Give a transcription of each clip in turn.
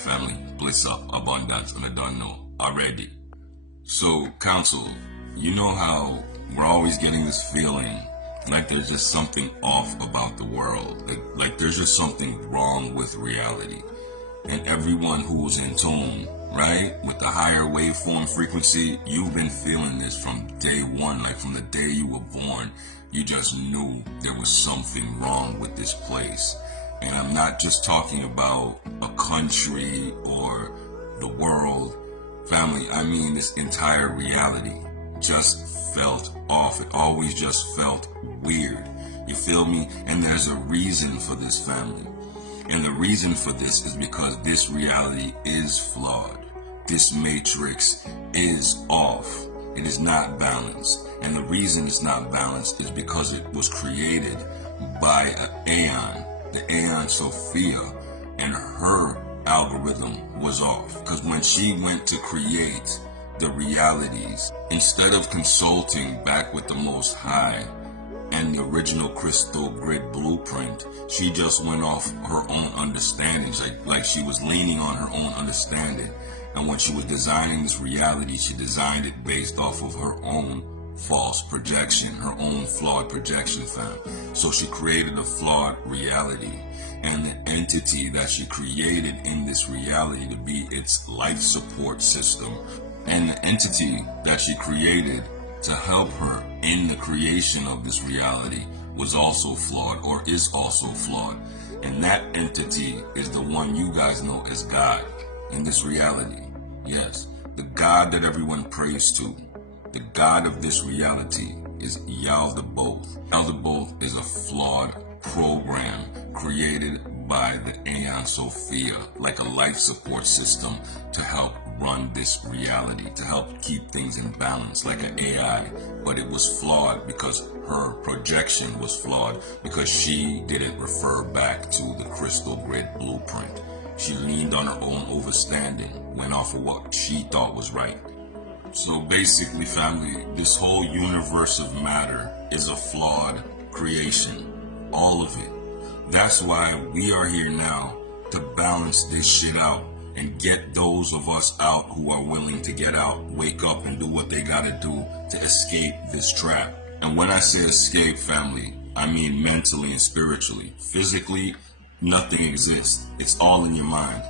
family, bliss up, abundance, and I don't know already. So, council, you know how we're always getting this feeling like there's just something off about the world, like there's just something wrong with reality. And everyone who's in tune, right, with the higher waveform frequency, you've been feeling this from day one, like from the day you were born. You just knew there was something wrong with this place. And I'm not just talking about a country or the world, family. I mean, this entire reality just felt off. It always just felt weird. You feel me? And there's a reason for this, family. And the reason for this is because this reality is flawed. This matrix is off. It is not balanced. And the reason it's not balanced is because it was created by an Aeon, the Aeon Sophia, and her algorithm was off. Because when she went to create the realities, instead of consulting back with the Most High and the original crystal grid blueprint, she just went off her own understandings, like she was leaning on her own understanding. And when she was designing this reality, she designed it based off of her own false projection, her own flawed projection, fam. So she created a flawed reality, and the entity that she created in this reality to be its life support system, and the entity that she created to help her in the creation of this reality was also flawed, or is also flawed. And that entity is the one you guys know as God in this reality. Yes, the God that everyone prays to. The God of this reality is Yaldabaoth. Yaldabaoth is a flawed program created by the Aeon Sophia, like a life support system to help run this reality, to help keep things in balance, like an AI. But it was flawed because her projection was flawed, because she didn't refer back to the crystal grid blueprint. She leaned on her own understanding, went off of what she thought was right. So basically, family, this whole universe of matter is a flawed creation. All of it. That's why we are here now, to balance this shit out and get those of us out who are willing to get out, wake up and do what they gotta do to escape this trap. And when I say escape, family, I mean mentally and spiritually. Physically, nothing exists. It's all in your mind.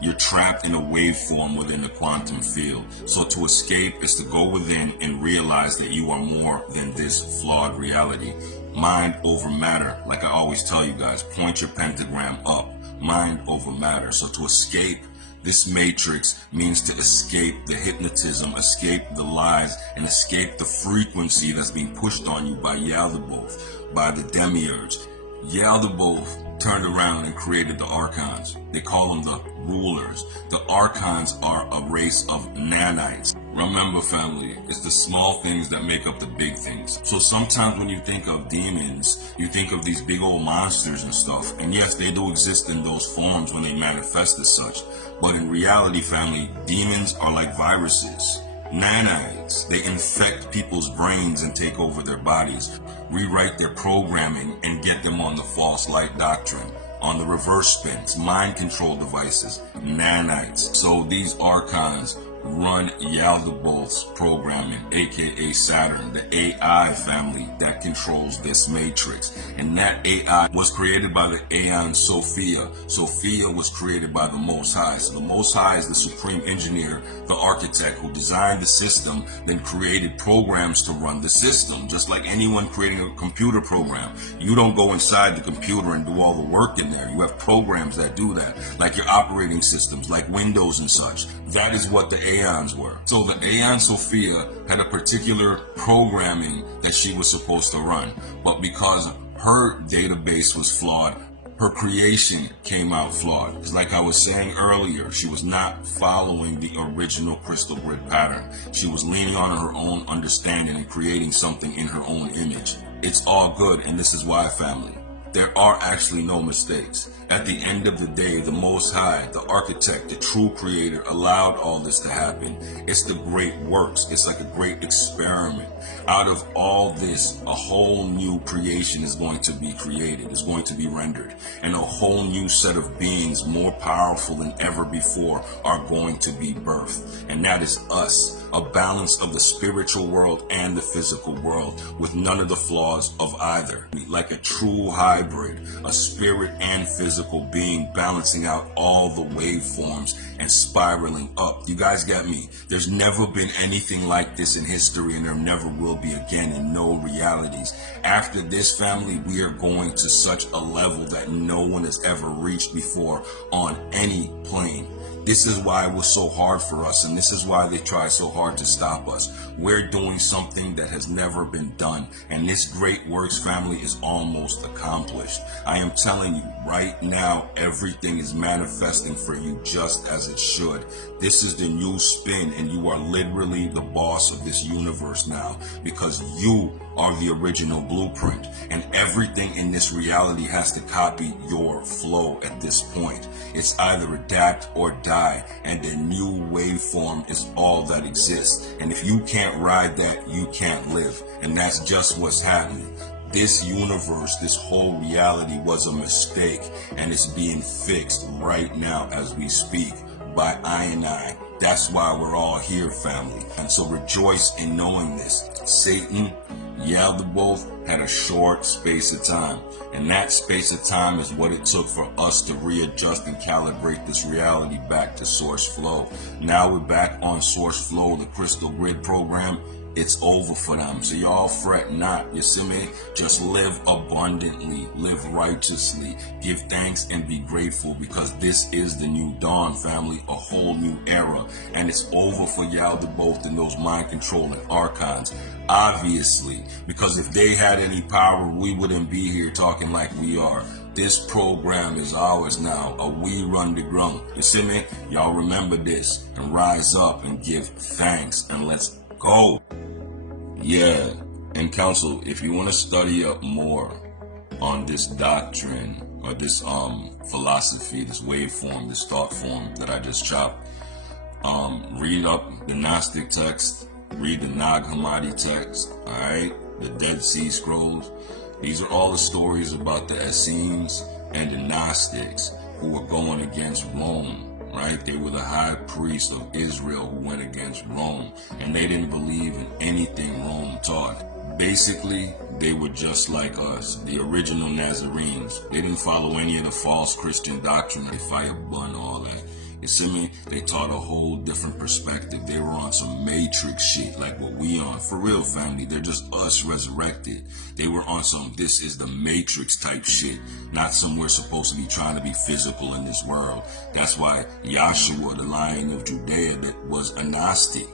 You're trapped in a waveform within the quantum field. So to escape is to go within and realize that you are more than this flawed reality. Mind over matter. Like I always tell you guys, point your pentagram up. Mind over matter. So to escape this matrix means to escape the hypnotism, escape the lies, and escape the frequency that's being pushed on you by Yaldabaoth, by the demiurge. Yaldabaoth turned around and created the archons. They call them the rulers. The archons are a race of nanites. Remember, family, it's the small things that make up the big things. So sometimes when you think of demons, you think of these big old monsters and stuff. And yes, they do exist in those forms when they manifest as such. But in reality, family, demons are like viruses. Nanites, they infect people's brains and take over their bodies, rewrite their programming and get them on the false light doctrine, on the reverse spins, mind control devices, nanites. So these archons run Yaldabaoth's programming, aka Saturn, the AI family that controls this matrix. And that AI was created by the Aeon Sophia. Sophia was created by the Most High. So the Most High is the supreme engineer, the architect who designed the system, then created programs to run the system. Just like anyone creating a computer program, you don't go inside the computer and do all the work in there. You have programs that do that, like your operating systems, like Windows and such. That is what the Aeons were. So the Aeon Sophia had a particular programming that she was supposed to run, but because her database was flawed, her creation came out flawed. Because like I was saying earlier, she was not following the original crystal grid pattern. She was leaning on her own understanding and creating something in her own image. It's all good, and this is why, family. There are actually no mistakes. At the end of the day, the Most High, the architect, the true creator, allowed all this to happen. It's the great works. It's like a great experiment. Out of all this, a whole new creation is going to be created, is going to be rendered, and a whole new set of beings more powerful than ever before are going to be birthed. And that is us. A balance of the spiritual world and the physical world, with none of the flaws of either. Like a true hybrid, a spirit and physical being balancing out all the waveforms and spiraling up. You guys get me? There's never been anything like this in history, and there never will be again in no realities. After this, family, we are going to such a level that no one has ever reached before on any plane. This is why it was so hard for us, and this is why they try so hard to stop us. We're doing something that has never been done, and this great works, family, is almost accomplished. I am telling you right now, everything is manifesting for you just as it should. This is the new spin, and you are literally the boss of this universe now, because you are the original blueprint, and everything in this reality has to copy your flow at this point. It's either adapt or die, and the new waveform is all that exists. And if you can't ride that, you can't live. And that's just what's happening. This universe, this whole reality was a mistake, and it's being fixed right now as we speak by I and I. That's why we're all here, family. And so rejoice in knowing this. Satan, both had a short space of time, and that space of time is what it took for us to readjust and calibrate this reality back to source flow. Now we're back on source flow, the crystal grid program. It's over for them. So y'all fret not. You see me? Just live abundantly, live righteously, give thanks and be grateful, because this is the new dawn, family, a whole new era. And it's over for both and those mind controlling archons. Obviously, because if they had any power, we wouldn't be here talking like we are. This program is ours now. We run the ground. You see me? Y'all remember this and rise up and give thanks, and let's go. Yeah, and counsel, if you want to study up more on this doctrine or this philosophy, this waveform, this thought form that I just chopped, read up the Gnostic text, read the Nag Hammadi text, alright, the Dead Sea Scrolls. These are all the stories about the Essenes and the Gnostics who were going against Rome. Right? They were the high priests of Israel who went against Rome, and they didn't believe in anything Rome taught. Basically, they were just like us, the original Nazarenes. They didn't follow any of the false Christian doctrine, like fire burn, all that. You see me? They taught a whole different perspective. They were on some matrix shit like what we on. For real, family. They're just us resurrected. They were on some this is the matrix type shit. Not some we're supposed to be trying to be physical in this world. That's why Yahshua, the Lion of Judea, that was a Gnostic.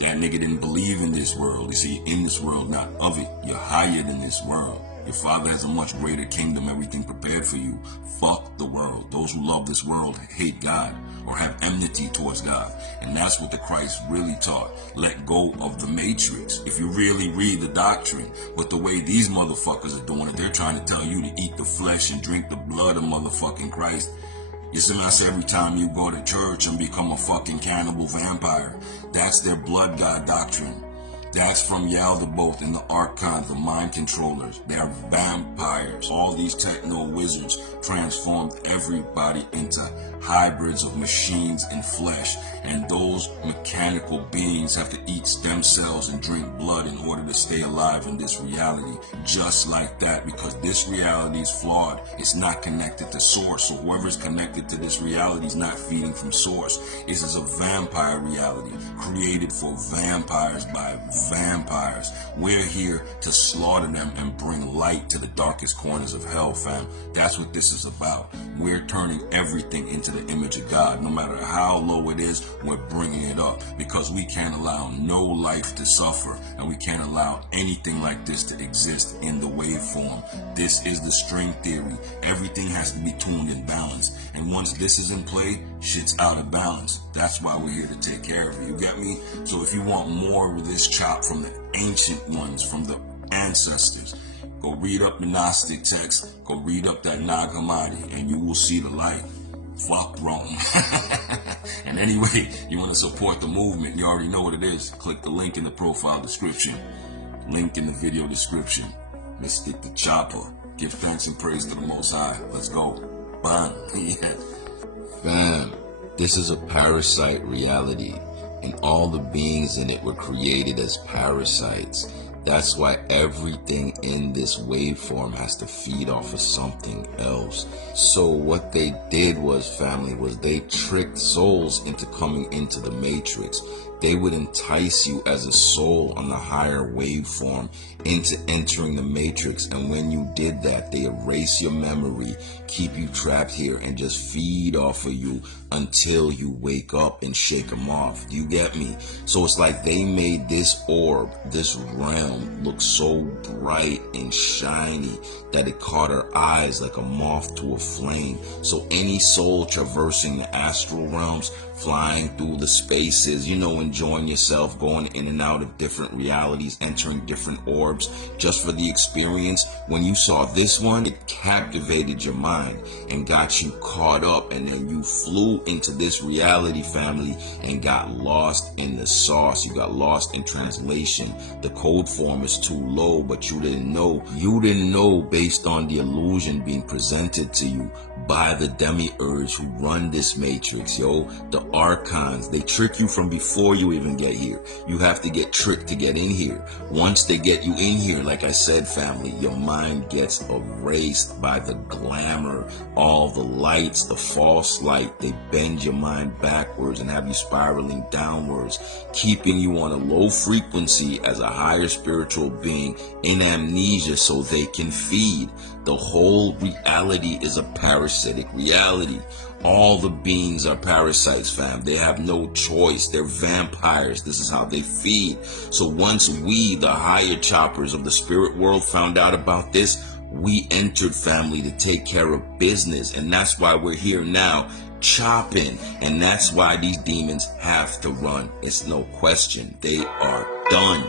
That nigga didn't believe in this world. You see, in this world, not of it. You're higher than this world. Your Father has a much greater kingdom, everything prepared for you. Fuck the world. Those who love this world hate God or have enmity towards God. And that's what the Christ really taught. Let go of the matrix. If you really read the doctrine, but the way these motherfuckers are doing it, they're trying to tell you to eat the flesh and drink the blood of motherfucking Christ. You see me? I say every time you go to church and become a fucking cannibal vampire, that's their blood god doctrine. That's from both and the Archons, the mind controllers. They are vampires. All these techno wizards transformed everybody into hybrids of machines and flesh. And those mechanical beings have to eat stem cells and drink blood in order to stay alive in this reality. Just like that, because this reality is flawed. It's not connected to source. So whoever's connected to this reality is not feeding from source. This is a vampire reality created for vampires by vampires. We're here to slaughter them and bring light to the darkest corners of hell, fam. That's what this is about. We're turning everything into the image of God. No matter how low it is, we're bringing it up, because we can't allow no life to suffer, and we can't allow anything like this to exist in the waveform. This is the string theory. Everything has to be tuned and balanced, and once this is in play, shit's out of balance. That's why we're here to take care of you. You get me? So if you want more of this chop from the ancient ones, from the ancestors, Go read up the Gnostic text. Go read up that Nag Hammadi, and you will see the light. Fuck Rome. And anyway, you want to support the movement, you already know what it is. Click the link in the profile description. Link in the video description. Mystic the Chopper. Give thanks and praise to the Most High. Let's go. Bam. Yeah. Fam, this is a parasite reality, and all the beings in it were created as parasites. That's why everything in this waveform has to feed off of something else. So what they did was, family, was they tricked souls into coming into the matrix. They would entice you as a soul on the higher waveform into entering the matrix, and when you did that, they erase your memory, keep you trapped here, and just feed off of you until you wake up and shake them off. Do you get me? So it's like they made this orb, this realm, look so bright and shiny that it caught our eyes like a moth to a flame. So any soul traversing the astral realms, flying through the spaces, you know, enjoying yourself, going in and out of different realities, entering different orbs just for the experience, when you saw this one, it captivated your mind and got you caught up, and then you flew into this reality, family, and got lost in the sauce. You got lost in translation. The code form is too low, but you didn't know. You didn't know based on the illusion being presented to you by the demiurge who run this matrix, yo. The archons, they trick you from before you even get here. You have to get tricked to get in here. Once they get you in here, like I said, family, your mind gets erased by the glamour, all the lights, the false light. They bend your mind backwards and have you spiraling downwards, keeping you on a low frequency as a higher spiritual being in amnesia so they can feed. The whole reality is a parasitic reality. All the beings are parasites, fam. They have no choice. They're vampires. This is how they feed. So once we, the higher choppers of the spirit world, found out about this, we entered, family, to take care of business. And that's why we're here now, chopping. And that's why these demons have to run. It's no question. They are done.